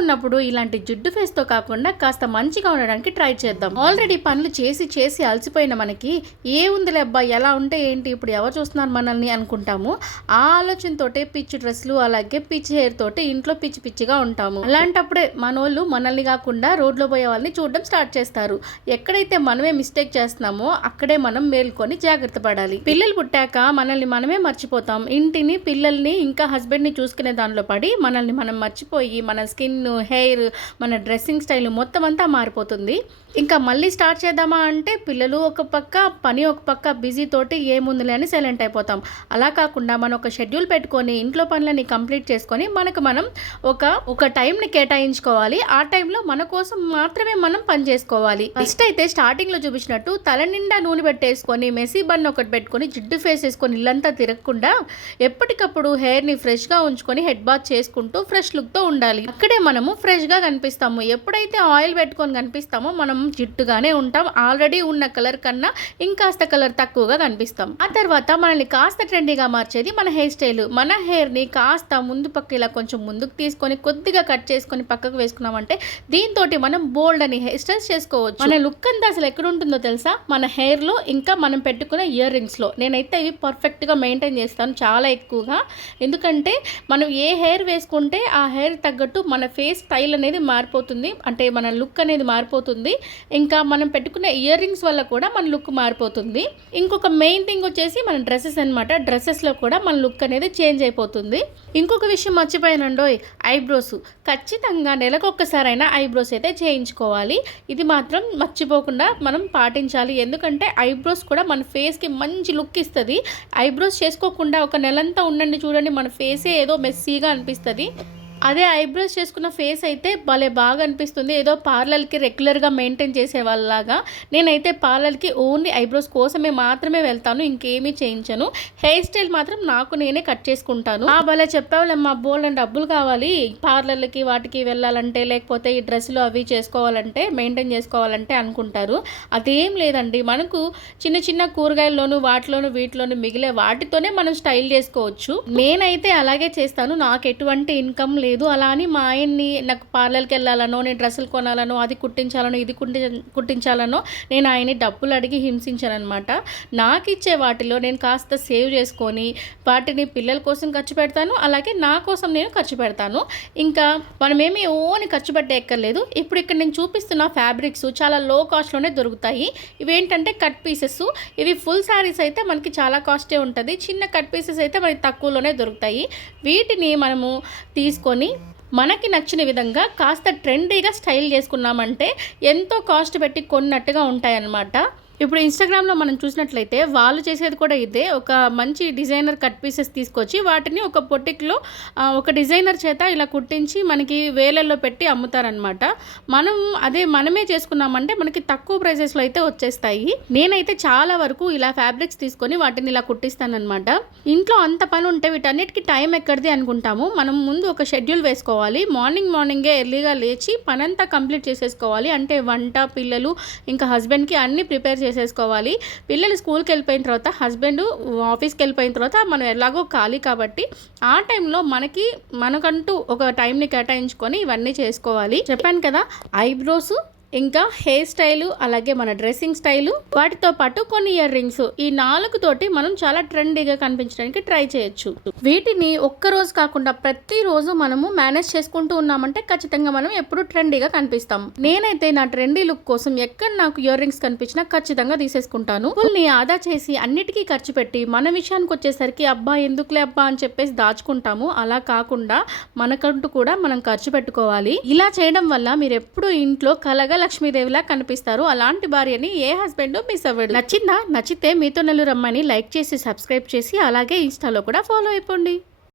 ఉన్నప్పుడు ఇలాంటి జిడ్డు ఫేస్తో కాకుండా కాస్త మంచిగా ఉండడానికి ట్రై చేద్దాం. ఆల్రెడీ పనులు చేసి చేసి అలసిపోయిన మనకి ఏ ఉందిలే అబ్బా ఎలా ఉంటే ఏంటి ఇప్పుడు ఎవరు చూస్తున్నారు మనల్ని అనుకుంటాము. ఆ ఆలోచనతోటే పిచ్చి డ్రెస్సులు అలాగే పిచ్చి హెయిర్ తోటి ఇంట్లో పిచ్చి పిచ్చిగా ఉంటాము. అలాంటప్పుడే మనోళ్ళు మనల్ని కాకుండా రోడ్లో పోయే వాళ్ళని చూడడం స్టార్ట్ చేస్తారు. ఎక్కడైతే మనమే మిస్టేక్ చేస్తున్నామో అక్కడే మనం మేల్కొని జాగ్రత్త పడాలి. పిల్లలు పుట్టాక మనల్ని మనమే మర్చిపోతాం. ఇంటిని పిల్లల్ని ఇంకా హస్బెండ్ని చూసుకునే దానిలో పడి మనల్ని మనం మర్చిపోయి మన స్కిన్ హెయిర్ మన డ్రెస్సింగ్ స్టైల్ మొత్తం అంతా మారిపోతుంది. ఇంకా మళ్ళీ స్టార్ట్ చేద్దామా అంటే పిల్లలు ఒక పక్క పని ఒక పక్క బిజీ తోటి ఏముందిలే అని సైలెంట్ అయిపోతాం. అలా కాకుండా మనం ఒక షెడ్యూల్ పెట్టుకొని ఇంట్లో పనులని కంప్లీట్ చేసుకొని మనకు మనం ఒక టైంని కేటాయించుకోవాలి. ఆ టైంలో మన కోసం మాత్రమే మనం పని చేసుకోవాలి. ఫస్ట్ అయితే స్టార్టింగ్లో చూపించినట్టు తల నిండా నూనె పెట్టేసుకొని మెసీ బన్ ఒకటి పెట్టుకొని జిడ్డు ఫేస్ వేసుకొని ఇల్లంతా తిరగకుండా ఎప్పటికప్పుడు హెయిర్ని ఫ్రెష్గా ఉంచుకొని హెడ్ బాత్ చేసుకుంటూ ఫ్రెష్ లుక్తో ఉండాలి. అక్కడే మనము ఫ్రెష్గా కనిపిస్తాము. ఎప్పుడైతే ఆయిల్ పెట్టుకొని కనిపిస్తామో మనం జిడ్డుగానే ఉంటాం. ఆల్రెడీ ఉన్న కలర్ కన్నా ఇంకాస్త కలర్ తక్కువగా కనిపిస్తాం. ఆ తర్వాత మనల్ని కాస్త ట్రెండీగా మార్చేది మన హెయిర్ స్టైల్. మన హెయిర్ని కాస్త ముందు పక్క ఇలా కొంచెం ముందుకు తీసుకొని కొద్దిగా కట్ చేసుకొని పక్కకు వేసుకున్నామంటే దీంతో మనం బోల్డ్ అని హెయిర్ స్టైల్స్ చేసుకోవచ్చు. మన లుక్ అంతా అసలు ఎక్కడ ఉంటుందో తెలుసా? మన హెయిర్లో ఇంకా మనం పెట్టుకునే ఇయర్ రింగ్స్లో. నేనైతే ఇవి పర్ఫెక్ట్గా మెయింటైన్ చేస్తాను చాలా ఎక్కువగా. ఎందుకంటే మనం ఏ హెయిర్ వేసుకుంటే ఆ హెయిర్ తగ్గట్టు మన ఫేస్ స్టైల్ అనేది మారిపోతుంది. అంటే మన లుక్ అనేది మారిపోతుంది. ఇంకా మనం పెట్టుకునే ఇయర్ రింగ్స్ వల్ల కూడా మన లుక్ మారిపోతుంది. ఇంకొక మెయిన్ థింగ్ వచ్చేసి మన డ్రెస్సెస్ అనమాట. డ్రెస్సెస్లో కూడా మన లుక్ అనేది చేంజ్ అయిపోతుంది. ఇంకొక విషయం మర్చిపోయానండోయ్, ఐబ్రోస్. ఖచ్చితంగా నెలకొక్కసారైనా ఐబ్రోస్ అయితే చేయించుకోవాలి. ఇది మాత్రం మర్చిపోకుండా మనం పాటించాలి. ఎందుకంటే ఐబ్రోస్ కూడా మన ఫేస్కి మంచి లుక్ ఇస్తుంది. ఐబ్రోస్ చేసుకోకుండా ఒక నెలంతా ఉండండి చూడండి, మన ఫేసే ఏదో మెస్సీగా అనిపిస్తుంది. అదే ఐబ్రోస్ చేసుకున్న ఫేస్ అయితే భలే బాగా అనిపిస్తుంది. ఏదో పార్లర్కి రెగ్యులర్గా మెయింటైన్ చేసే వాళ్ళలాగా. నేనైతే పార్లర్కి ఓన్లీ ఐబ్రోస్ కోసమే మాత్రమే వెళ్తాను, ఇంకేమీ చేయించను. హెయిర్ స్టైల్ మాత్రం నాకు నేనే కట్ చేసుకుంటాను. భలే చెప్పావులేమ్మా, బోల్డ్ అని డబ్బులు కావాలి పార్లర్లకి వాటికి వెళ్ళాలంటే, లేకపోతే ఈ డ్రెస్సులు అవి చేసుకోవాలంటే మెయింటైన్ చేసుకోవాలంటే అనుకుంటారు. అదేం లేదండి, మనకు చిన్న చిన్న కూరగాయల్లోనూ వాటిలోనూ వీటిలోనూ మిగిలే వాటితోనే మనం స్టైల్ చేసుకోవచ్చు. నేనైతే అలాగే చేస్తాను. నాకు ఎటువంటి ఇన్కమ్ లేదు. అలా అని మా ఆయన్ని నాకు పార్లర్కి వెళ్ళాలనో, నేను డ్రెస్సులు కొనాలనో, అది కుట్టించాలనో, ఇది కుట్టించాలనో నేను ఆయన్ని డబ్బులు అడిగి హింసించాను అనమాట. నాకు ఇచ్చే వాటిలో నేను కాస్త సేవ్ చేసుకొని వాటిని పిల్లల కోసం ఖర్చు పెడతాను, అలాగే నా కోసం నేను ఖర్చు పెడతాను. ఇంకా మనమేమి ఓని ఖర్చు పెట్టే ఎక్కర్లేదు. ఇప్పుడు ఇక్కడ నేను చూపిస్తున్న ఫ్యాబ్రిక్స్ చాలా లో కాస్ట్లోనే దొరుకుతాయి. ఇవేంటంటే కట్ పీసెస్. ఇవి ఫుల్ శారీస్ అయితే మనకి చాలా కాస్టే ఉంటుంది. చిన్న కట్ పీసెస్ అయితే మనకి తక్కువలోనే దొరుకుతాయి. వీటిని మనము తీసుకొని మనకి నచ్చిన విధంగా కాస్త ట్రెండీగా స్టైల్ చేసుకున్నామంటే ఎంతో కాస్ట్ పెట్టి కొన్నట్టుగా ఉంటాయన్నమాట. ఇప్పుడు ఇన్స్టాగ్రామ్లో మనం చూసినట్లయితే వాళ్ళు చేసేది కూడా ఇదే. ఒక మంచి డిజైనర్ కట్ పీసెస్ తీసుకొచ్చి వాటిని ఒక పొటిక్లో ఒక డిజైనర్ చేత ఇలా కుట్టించి మనకి వేలల్లో పెట్టి అమ్ముతారనమాట. మనమే చేసుకున్నామంటే మనకి తక్కువ ప్రైసెస్లో అయితే వచ్చేస్తాయి. నేనైతే చాలా వరకు ఇలా ఫ్యాబ్రిక్స్ తీసుకొని వాటిని ఇలా కుట్టిస్తానమాట. ఇంట్లో అంత పని ఉంటే వీటన్నిటికీ టైం ఎక్కడిది అనుకుంటాము. మనం ముందు ఒక షెడ్యూల్ వేసుకోవాలి. మార్నింగే ఎర్లీగా లేచి పనంతా కంప్లీట్ చేసేసుకోవాలి. అంటే వంట, పిల్లలు ఇంకా హస్బెండ్కి అన్నీ ప్రిపేర్ చేసేసుకోవాలి. పిల్లలు స్కూల్కి వెళ్ళిపోయిన తర్వాత, హస్బెండ్ ఆఫీస్కి వెళ్ళిపోయిన తర్వాత మనం ఎలాగో ఖాళీ కాబట్టి ఆ టైంలో మనకంటూ ఒక టైంని కేటాయించుకొని ఇవన్నీ చేసుకోవాలి. చెప్పాను కదా, ఐబ్రోస్ ఇంకా హెయిర్ స్టైలు అలాగే మన డ్రెస్సింగ్ స్టైలు వాటితో పాటు కొన్ని ఇయర్ రింగ్స్, ఈ 4 తోటి మనం చాలా ట్రెండీగా కనిపించడానికి ట్రై చేయొచ్చు. వీటిని ఒక్కరోజు కాకుండా ప్రతిరోజు మనము మేనేజ్ చేసుకుంటూ ఉన్నామంటే ఖచ్చితంగా మనం ఎప్పుడు ట్రెండీగా కనిపిస్తాం. నేనైతే నా ట్రెండీ లుక్ కోసం ఎక్కడ నాకు ఇయర్ రింగ్స్ కనిపించినా ఖచ్చితంగా తీసేసుకుంటాను. ఫుల్ని ఆదా చేసి అన్నిటికీ ఖర్చు పెట్టి మన విషయానికి వచ్చేసరికి అబ్బా ఎందుకులే అబ్బా అని చెప్పేసి దాచుకుంటాము. అలా కాకుండా మనకంటూ కూడా మనం ఖర్చు పెట్టుకోవాలి. ఇలా చేయడం వల్ల మీరు ఎప్పుడు ఇంట్లో కలగా లక్ష్మీదేవిలా కనిపిస్తారు. అలాంటి భార్యని ఏ హస్బెండ్ మిస్ అవ్వడు. నచ్చితే మీతో నలుగురు రమ్మని లైక్ చేసి సబ్స్క్రైబ్ చేసి అలాగే ఇన్స్టాలో కూడా ఫాలో అయిపోండి.